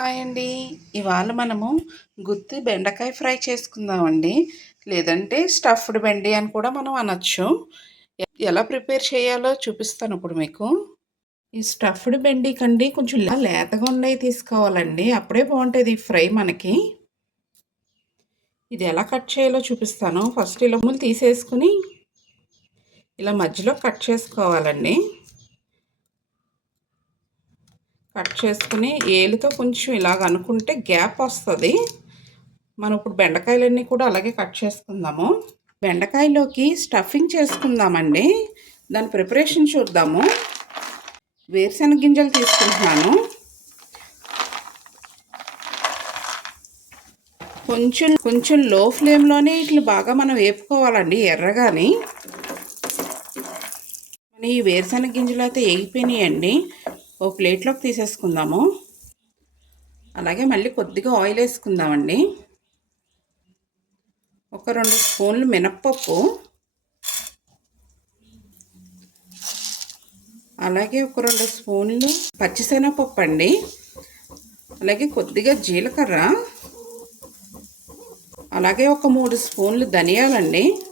Hi అండి. ఇవాళ మనము గుత్తి బెండకాయ ఫ్రై చేసుకుందామండి. లేదంటే స్టఫ్డ్ బెండి అని కూడా మనం అనొచ్చు. ఎలా ప్రిపేర్ చేయాలో చూపిస్తాను ఇప్పుడు మీకు. ఈ స్టఫ్డ్ బెండి కండి కొంచెం లేతగా ఉన్నాయి తీసుకోవాలండి. అప్పుడే బాగుంటుంది ఈ ఫ్రై మనకి. ఇది ఎలా కట్ చేయాలో చూపిస్తాను. ఫస్ట్ ఇలా ముళ్ళు తీసేసుకుని ఇలా మధ్యలో కట్ చేసుకోవాలండి. కట్ చేసుకుని ఏలుతో కొంచెం ఇలాగ అనుకుంటే గ్యాప్ వస్తుంది. మనం ఇప్పుడు బెండకాయలన్నీ కూడా అలాగే కట్ చేసుకుందాము. బెండకాయలోకి స్టఫింగ్ చేసుకుందామండి. దాని ప్రిపరేషన్ చూద్దాము. వేరుశెనగ గింజలు తీసుకుంటున్నాను. కొంచెం కొంచెం లో ఫ్లేమ్లోనే ఇట్లా బాగా మనం వేపుకోవాలండి ఎర్రగాని. మన ఈ వేరుశెనగ గింజలు అయితే వేగిపోయినాయండి. ఓ ప్లేట్లోకి తీసేసుకుందాము. అలాగే మళ్ళీ కొద్దిగా ఆయిల్ వేసుకుందామండి. ఒక రెండు స్పూన్లు మినప్పప్పు. అలాగే ఒక రెండు స్పూన్లు పచ్చిశనగపప్పు అండి అలాగే కొద్దిగా జీలకర్ర. అలాగే ఒక మూడు స్పూన్లు ధనియాలండి.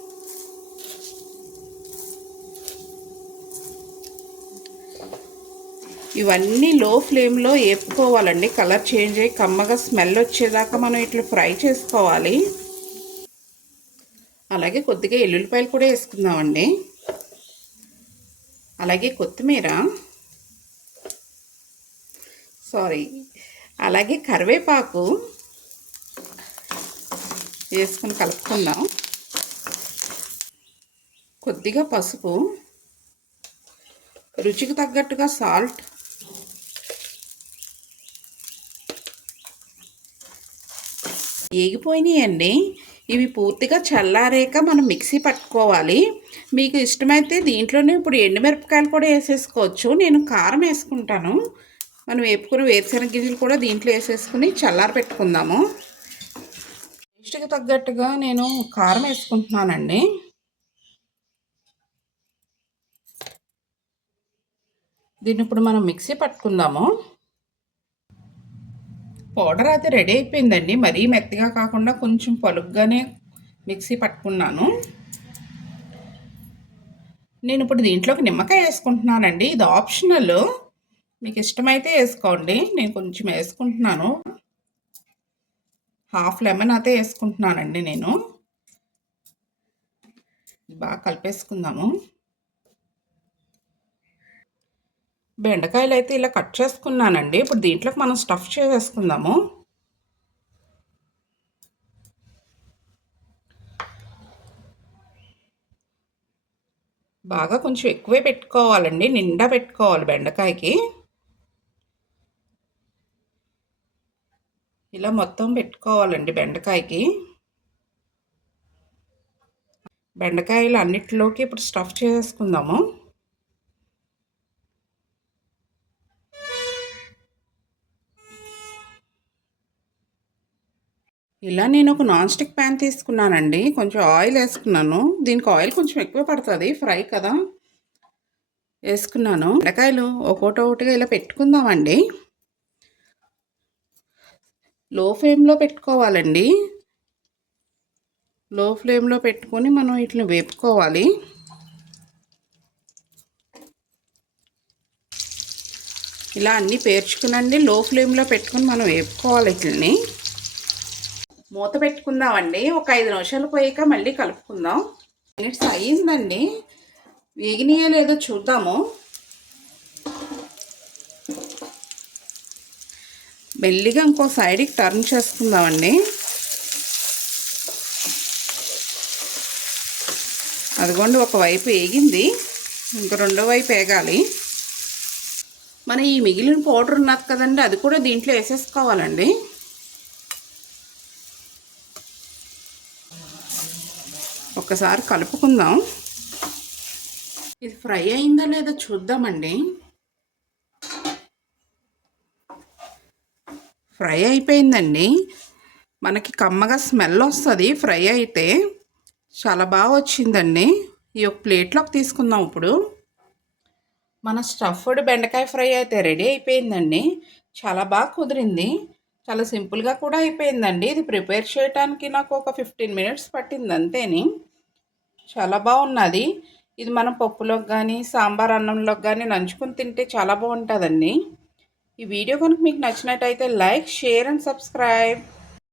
ఇవన్నీ లో ఫ్లేమ్లో వేపుకోవాలండి కలర్ చేంజ్ అయ్యి కమ్మగా స్మెల్ వచ్చేదాకా మనం ఇట్లా ఫ్రై చేసుకోవాలి. అలాగే కొద్దిగా ఎల్లుల్లిపాయలు కూడా వేసుకుందామండి. అలాగే కొత్తిమీర. సారీ. అలాగే కరివేపాకు వేసుకుని కలుపుకుందాం. కొద్దిగా పసుపు. రుచికి తగ్గట్టుగా సాల్ట్. ఏగిపోయినాయండి. ఇవి పూర్తిగా చల్లారాక మనం మిక్సీ పట్టుకోవాలి. మీకు ఇష్టమైతే దీంట్లోనే ఇప్పుడు ఎండుమిరపకాయలు కూడా వేసేసుకోవచ్చు. నేను కారం వేసుకుంటాను. మనం వేపుకుని వేరుశెనగ గింజలు కూడా దీంట్లో వేసేసుకుని చల్లార పెట్టుకుందాము. టేస్ట్కి తగ్గట్టుగా నేను కారం వేసుకుంటున్నానండి. దీన్ని ఇప్పుడు మనం మిక్సీ పట్టుకుందాము. పౌడర్ అయితే రెడీ అయిపోయిందండి. మరీ మెత్తగా కాకుండా కొంచెం పలుగ్గానే మిక్సీ పట్టుకున్నాను. నేను ఇప్పుడు దీంట్లోకి నిమ్మకాయ వేసుకుంటున్నానండి. ఇది ఆప్షనల్. మీకు ఇష్టమైతే వేసుకోండి. నేను కొంచెం వేసుకుంటున్నాను. హాఫ్ లెమన్ అయితే వేసుకుంటున్నానండి నేను. బాగా కలిపేసుకుందాము. బెండకాయలు అయితే ఇలా కట్ చేసుకున్నానండి. ఇప్పుడు దీంట్లోకి మనం స్టఫ్ చేసేసుకుందాము. బాగా కొంచెం ఎక్కువే పెట్టుకోవాలండి. నిండా పెట్టుకోవాలి బెండకాయకి. ఇలా మొత్తం పెట్టుకోవాలండి బెండకాయకి. బెండకాయలు అన్నిటిలోకి ఇప్పుడు స్టఫ్ చేసుకుందాము ఇలా నేను ఒక నాన్ స్టిక్ ప్యాన్ తీసుకున్నానండి. కొంచెం ఆయిల్ వేసుకున్నాను. దీనికి ఆయిల్ కొంచెం ఎక్కువ పడుతుంది. ఫ్రై కదా. వేసుకున్నాను. బెండకాయలు ఒకటి ఒకటిగా ఇలా పెట్టుకుందామండి. లో ఫ్లేమ్లో పెట్టుకోవాలండి. లో ఫ్లేమ్లో పెట్టుకొని మనం వీటిని వేపుకోవాలి. ఇలా అన్నీ పేర్చుకునండి. లో ఫ్లేమ్లో పెట్టుకొని మనం వేపుకోవాలి వీటిని. మూత పెట్టుకుందామండి. ఒక ఐదు నిమిషాలు పోయాక మళ్ళీ కలుపుకుందాం. మినిట్స్ అయ్యిందండి. వేగినాయో లేదో చూద్దాము. మెల్లిగా ఇంకో సైడ్కి టర్న్ చేసుకుందామండి. అదిగోండి ఒకవైపు వేగింది. ఇంక రెండో వైపు వేగాలి. మన ఈ మిగిలిన పౌడర్ ఉన్నది కదండి అది కూడా దీంట్లో వేసేసుకోవాలండి. ఒక్కసారి కలుపుకుందాం. ఇది ఫ్రై అయిందా లేదా చూద్దామండి. ఫ్రై అయిపోయిందండి. మనకి కమ్మగా స్మెల్ వస్తుంది. ఫ్రై అయితే చాలా బాగా వచ్చిందండి. ఈ ఒక ప్లేట్లోకి తీసుకుందాం ఇప్పుడు. మన స్టఫ్డ్ బెండకాయ ఫ్రై అయితే రెడీ అయిపోయిందండి. చాలా బాగా కుదిరింది. చాలా సింపుల్గా కూడా అయిపోయిందండి. ఇది ప్రిపేర్ చేయడానికి నాకు ఒక ఫిఫ్టీన్ మినిట్స్ పట్టింది అంతేని. చాలా బాగున్నది. ఇది మనం పప్పులోకి కానీ సాంబార్ అన్నంలోకి కానీ నంచుకుని తింటే చాలా బాగుంటుందండి. ఈ వీడియో కనుక మీకు నచ్చినట్టయితే లైక్ షేర్ అండ్ సబ్స్క్రైబ్.